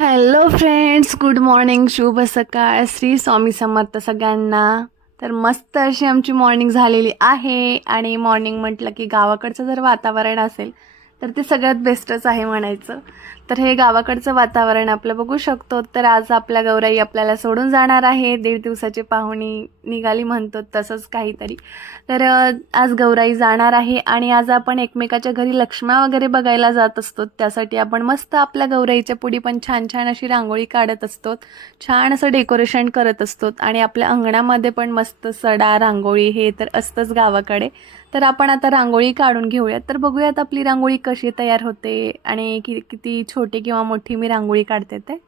Hello friends good morning शुभ सकाळ. श्री स्वामी समर्थ सगळ्यांना. तर मस्त अशी आमची मॉर्निंग झालेली आहे. आणि मॉर्निंग म्हटलं की गावाकडचं जर वातावरण असेल तर ते सगळ्यात बेस्टच आहे म्हणायचं. तर हे गावाकडचं वातावरण आपलं बघू शकतो. तर आज आपल्या गौराई आपल्याला सोडून जाणार आहे. दीड दिवसाची पाहुणी निघाली म्हणतो तसंच काहीतरी. तर आज गौराई जाणार आहे आणि आज आपण एकमेकाच्या घरी लक्ष्म्या वगैरे बघायला जात असतो. त्यासाठी आपण मस्त आपल्या गौराईच्या पुढी पण छान छान अशी रांगोळी काढत असतो. छान असं डेकोरेशन करत असतो. आणि आपल्या अंगणामध्ये पण मस्त सडा रांगोळी हे तर असतंच गावाकडे. तर आपण आता रांगोळी काढून घेऊयात. तर बघूयात आपली रांगोळी कशी तयार होते आणि कि किती छोटी किंवा मोठी मी रांगोळी काढते ते.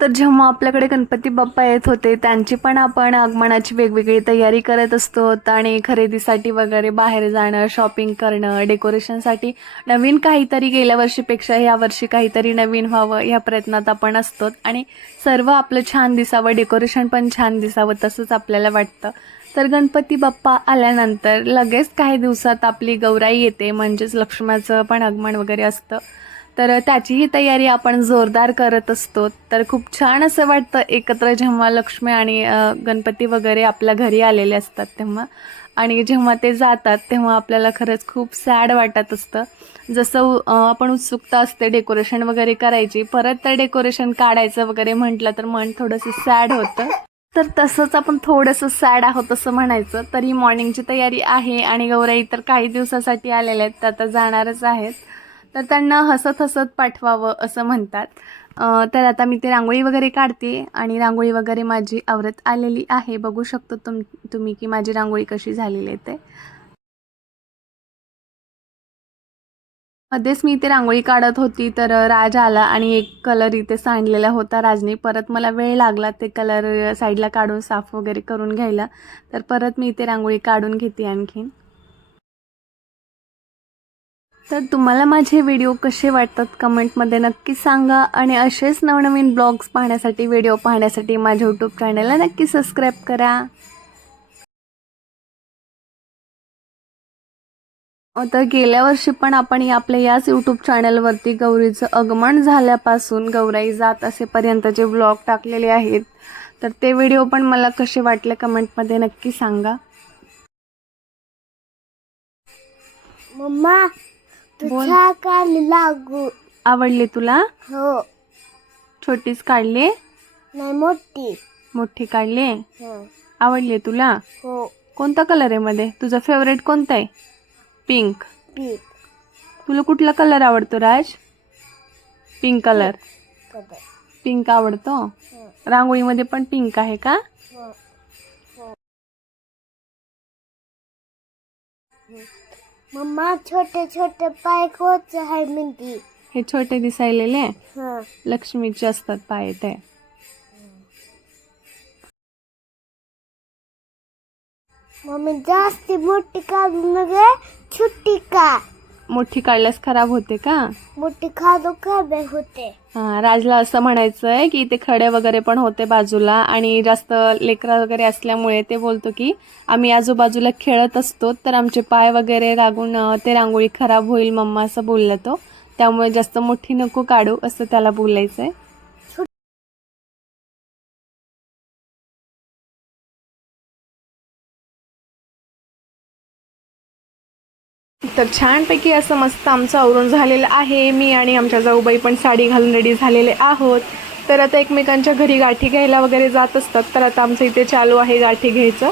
तर जेव्हा आपल्याकडे गणपती बाप्पा येत होते त्यांची पण आपण आगमनाची वेगवेगळी तयारी करत असतो. आणि खरेदीसाठी वगैरे बाहेर जाणं शॉपिंग करणं डेकोरेशनसाठी नवीन काहीतरी गेल्या वर्षीपेक्षा ह्या वर्षी काहीतरी नवीन व्हावं ह्या प्रयत्नात आपण असतो. आणि सर्व आपलं छान दिसावं डेकोरेशन पण छान दिसावं तसंच आपल्याला वाटतं. तर गणपती बाप्पा आल्यानंतर लगेच काही दिवसात आपली गौराई येते म्हणजेच लक्ष्म्याचं पण आगमन वगैरे असतं. तर त्याचीही तयारी आपण जोरदार करत असतो. तर खूप छान असं वाटतं एकत्र जेव्हा लक्ष्मी आणि गणपती वगैरे आपल्या घरी आलेले असतात तेव्हा. आणि जेव्हा ते जातात तेव्हा आपल्याला खरंच खूप सॅड वाटत असतं. जसं आपण उत्सुकता असते डेकोरेशन वगैरे करायची परत तर डेकोरेशन काढायचं वगैरे म्हटलं तर मन थोडंसं सॅड होतं. तर तसंच आपण थोडंसं सॅड आहोत असं म्हणायचं. तरी मॉर्निंगची तयारी आहे आणि गौराई तर काही दिवसासाठी आलेल्या आहेत त्या आता जाणारच आहेत. तर त्यांना हसत हसत पाठवावं असं म्हणतात. तर आता मी ते रांगोळी वगैरे काढते आणि रांगोळी वगैरे माझी आवरत आलेली आहे. बघू शकतो तुम तुम्ही की माझी रांगोळी कशी झालेली आहे ते. मध्येच मी इथे रांगोळी काढत होती तर राज आला आणि एक कलर इथे सांडलेला होता. राजने परत मला वेळ लागला ते कलर साईडला काढून साफ वगैरे करून घ्यायला. तर परत मी इथे रांगोळी काढून घेते आणखीन. तर तुम्हाला माझे व्हिडिओ कसे वाटतात कमेंटमध्ये नक्की सांगा आणि असेच नवनवीन ब्लॉग्स पाहण्यासाठी व्हिडिओ पाहण्यासाठी माझ्या यूट्यूब चॅनलला नक्की सबस्क्राईब करा. तर गेल्या वर्षी पण आपण या- आपल्या याच यूट्यूब चॅनलवरती गौरीचं आगमन झाल्यापासून गौराई जात असेपर्यंतचे ब्लॉग टाकलेले आहेत. तर ते व्हिडिओ पण मला कसे वाटले कमेंटमध्ये नक्की सांगा. मम्मा बोल. लागू. आवडली तुला? हो. छोटीच काढली? नाही मोठी. मोठी काढली? हो. आवडली तुला? हो. कोणता कलर आहे मध्ये? तुझा फेवरेट कोणता आहे? पिंक पीक तुला कुठला कलर आवडतो राज? पिंक कलर पिंक आवडतो? हो. रांगोळीमध्ये पण पिंक आहे का? हो. हो. मम्मा छोटे छोटे पाय कोच आहे म्हणती हे छोटे दिसायलेले? हा. लक्ष्मीचे असतात पाय ते. मम्मी जास्ती मोठी काढू नये छोटी का मोठी काढल्यास खराब होते का? मोठी खादो खराब होते. हा राजला असं म्हणायचं आहे की ते खडे वगैरे पण होते बाजूला आणि जास्त लेकरा वगैरे असल्यामुळे ते बोलतो की आम्ही आजूबाजूला खेळत असतो तर आमचे पाय वगैरे लागून अं, ते रांगोळी खराब होईल मम्मा असं बोलला तो. त्यामुळे जास्त मोठी नको काढू असं त्याला बोलायचं तर छानपैकी असं मस्त आमचं आवरून झालेलं आहे. मी आणि आमच्या जाऊबाई पण साडी घालून रेडी झालेले आहोत. तर आता एकमेकांच्या घरी गाठी घ्यायला वगैरे जात असतात. तर आता आमचं इथे चालू आहे गाठी घ्यायचं.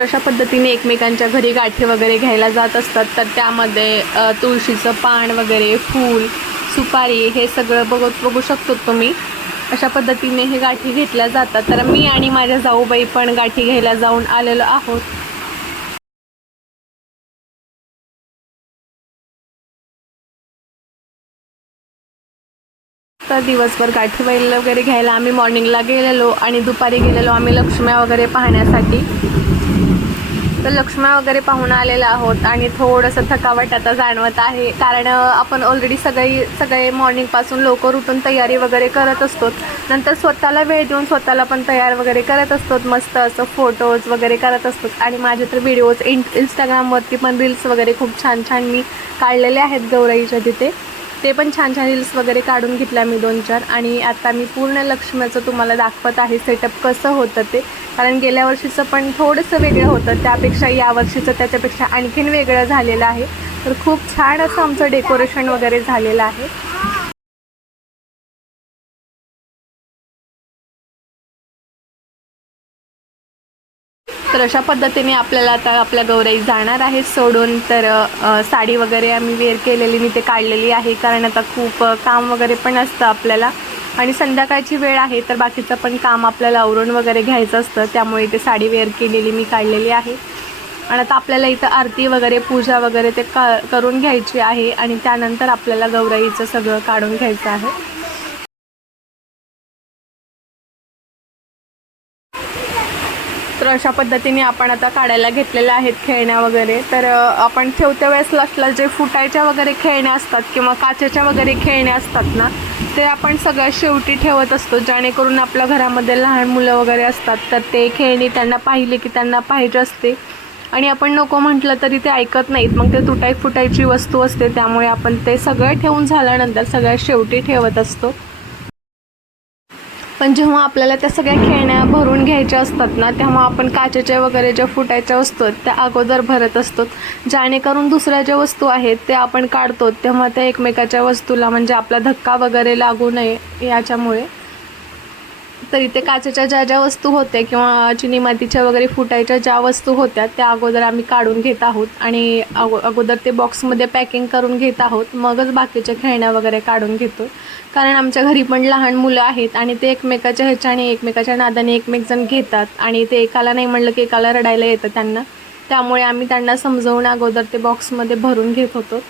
अशा पद्धतीने एकमेकांच्या घरी गाठी वगैरे घ्यायला जात असतात. तर त्यामध्ये तुळशीचं पान वगैरे फूल सुपारी हे सगळं बघत बघू शकतो तुम्ही. अशा पद्धतीने हे गाठी घेतल्या जातात. तर मी आणि माझ्या जाऊबाई पण गाठी घ्यायला जाऊन आलेलो आहोत. तर दिवसभर गाठी बैल वगैरे घ्यायला आम्ही मॉर्निंगला गेलेलो आणि दुपारी गेलेलो आम्ही लक्ष्म्या वगैरे पाहण्यासाठी. तर लक्ष्मण वगैरे पाहून आलेला आहोत आणि थोडंसं थकावट आता जाणवत आहे. कारण आपण ऑलरेडी सगळी सगळे मॉर्निंगपासून लवकर उठून तयारी वगैरे करत असतो नंतर स्वतःला वेळ देऊन स्वतःला पण तयार वगैरे करत असतो मस्त असं फोटोज वगैरे करत असतो आणि माझे तर व्हिडिओज इन इंस्टाग्रामवरती पण रील्स वगैरे खूप छान छान मी काढलेले आहेत गौराईच्या तिथे. ते पण छान छान रील्स वगैरे काढून घेतल्या मी दोन चार. आणि आता मी पूर्ण लक्ष्म्याचं तुम्हाला दाखवत आहे सेटअप कसं होतं ते. कारण गेल्या वर्षीचं पण थोडंसं वेगळं होतं. त्यापेक्षा या वर्षीचं त्याच्यापेक्षा आणखीन वेगळं झालेलं आहे. तर खूप छान असं आमचं डेकोरेशन वगैरे झालेलं आहे. तर अशा पद्धतीने आपल्याला आता आपल्या गौराई जाणार आहे सोडून. तर साडी वगैरे आम्ही वेअर केलेली मी ते काढलेली आहे. कारण आता खूप काम वगैरे पण असतं आपल्याला. आणि संध्याकाळची वेळ आहे तर बाकीचं पण काम आपल्याला आवरून वगैरे घ्यायचं असतं. त्यामुळे ते साडी वेअर केलेली मी काढलेली आहे. आणि आता आपल्याला इथं आरती वगैरे पूजा वगैरे ते क करून घ्यायची आहे. आणि त्यानंतर आपल्याला गौराईचं सगळं काढून घ्यायचं आहे. तर अशा पद्धतीने आपण आता काढायला घेतलेल्या आहेत खेळण्या वगैरे. तर आपण ठेवत्या वेळेस लास्टला जे फुटायच्या वगैरे खेळण्या असतात किंवा काचेच्या वगैरे खेळण्या असतात ना ते आपण सगळ्यात शेवटी ठेवत असतो. जेणेकरून आपल्या घरामध्ये लहान मुलं वगैरे असतात तर ते खेळणी त्यांना पाहिले की त्यांना पाहिजे असते. आणि आपण नको म्हटलं तरी ते ऐकत नाहीत. मग ते तुटाई फुटायची वस्तू असते त्यामुळे आपण ते सगळं ठेवून झाल्यानंतर सगळ्यात शेवटी ठेवत असतो. पण जेव्हा आपल्याला त्या सगळ्या खेळण्या भरून घ्यायच्या असतात ना तेव्हा आपण काचेच्या वगैरे ज्या फुटायच्या असतात त्या अगोदर भरत असतो. जेणेकरून दुसऱ्या ज्या वस्तू आहेत ते आपण काढतो तेव्हा त्या एकमेकाच्या वस्तूला म्हणजे आपला धक्का वगैरे लागू नये याच्यामुळे. तर इथे काचेच्या ज्या ज्या वस्तू होत्या किंवा चिनी मातीच्या वगैरे फुटायच्या ज्या वस्तू होत्या त्या अगोदर आम्ही काढून घेत आहोत आणि अगो अगोदर ते बॉक्समध्ये पॅकिंग करून घेत आहोत. मगच बाकीच्या खेळण्या वगैरे काढून घेतो. कारण आमच्या घरी पण लहान मुलं आहेत आणि ते एकमेकाच्या ह्याच्याने एकमेकाच्या नादाने एकमेकजण घेतात आणि ते एकाला नाही म्हणलं की एकाला रडायला येतं त्यांना. त्यामुळे आम्ही त्यांना समजवून अगोदर ते बॉक्समध्ये भरून घेत होतो.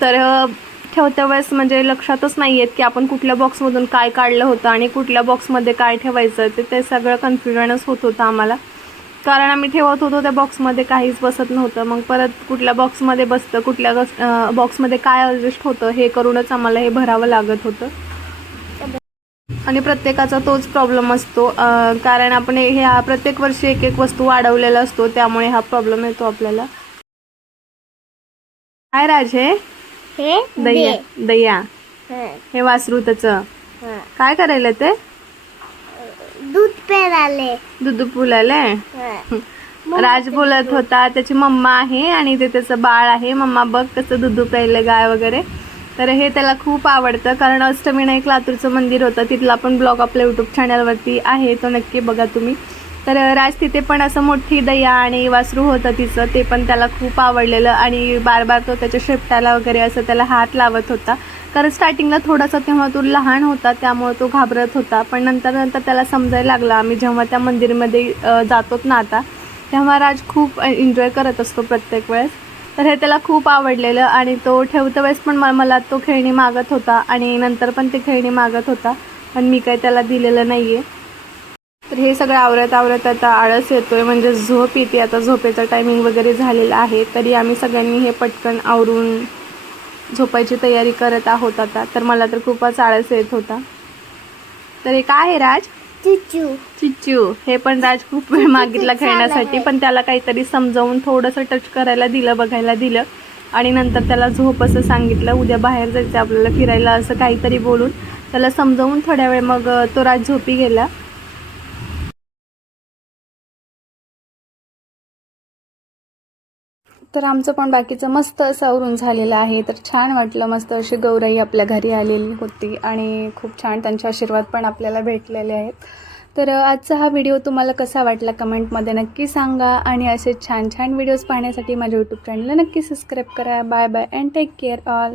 तर ठेवत्या वेळेस म्हणजे लक्षातच नाही आहेत की आपण कुठल्या बॉक्समधून काय काढलं होतं आणि कुठल्या बॉक्समध्ये काय ठेवायचं ते ते सगळं कन्फ्युजनच होत होतं आम्हाला. कारण आम्ही ठेवत होतो त्या बॉक्समध्ये काहीच बसत नव्हतं. मग परत कुठल्या बॉक्समध्ये बसतं कुठल्या बॉक्समध्ये काय ॲडजस्ट होतं हे करूनच आम्हाला हे भरावं लागत होतं. आणि प्रत्येकाचा तोच प्रॉब्लेम असतो. कारण आपण ह्या प्रत्येक वर्षी एक एक वस्तू वाढवलेला असतो त्यामुळे हा प्रॉब्लेम येतो आपल्याला. काय राज. हे दह्या. दह्या. हं, वासरू त्याचं. काय करायला ते? दूध पेराले. दूध फुलाले? हं. राज बोलत होता त्याची मम्मा आहे आणि ते त्याचं बाळ आहे. मम्मा बघ कसं दूध प्यायलं गाय वगैरे. तर हे त्याला खूप आवडतं कारण अष्टविनायक लातूरचं मंदिर होतं. तिथला पण ब्लॉग आपल्या यूट्यूब चॅनलवरती आहे. तो नक्की बघा तुम्ही. तर राज तिथे पण असं मोठी दया आणि वासरू होतं तिचं. ते पण त्याला खूप आवडलेलं आणि बार बार तो त्याच्या शेपटाला वगैरे असं त्याला हात लावत होता. कारण स्टार्टिंगला थोडासा तेव्हा तो लहान होता त्यामुळे तो घाबरत होता. पण नंतर नंतर त्याला समजायला लागला आम्ही जेव्हा त्या मंदिरमध्ये जातोत ना आता तेव्हा राज खूप एन्जॉय करत असतो प्रत्येक वेळेस. तर हे त्याला खूप आवडलेलं आणि तो ठेवता वेळेस पण म- मला तो खेळणी मागत होता आणि नंतर पण ते खेळणी मागत होता. पण मी काही त्याला दिलेलं नाही आहे तर हे सगळं आवरत आवरत आता आळस येतोय म्हणजे झोप येते. आता झोपेचा टायमिंग वगैरे झालेला आहे तरी आम्ही सगळ्यांनी हे पटकन आवरून झोपायची तयारी करत आहोत आता. तर मला तर खूपच आळस येत होता. तर हे काय आहे राज? चुचू चिच्चू. हे पण राज खूप वेळ मागितला खेळण्यासाठी पण त्याला काहीतरी समजावून थोडंसं टच करायला दिलं बघायला दिलं. आणि नंतर त्याला झोप असं सांगितलं उद्या बाहेर जायचं आपल्याला फिरायला असं काहीतरी बोलून. त्याला समजावून थोड्या वेळ मग तो राज झोपी गेला. तर आमचं पण बाकीचं मस्त असं आवरून झालेलं आहे. तर छान वाटलं मस्त अशी गौराई आपल्या घरी आलेली होती आणि खूप छान त्यांचे आशीर्वाद पण आपल्याला भेटलेले आहेत. तर आजचा हा व्हिडिओ तुम्हाला कसा वाटला कमेंटमध्ये नक्की सांगा आणि असे छान छान व्हिडिओज पाहण्यासाठी माझ्या यूट्यूब चॅनलला नक्की सबस्क्राईब करा. Bye bye and take care all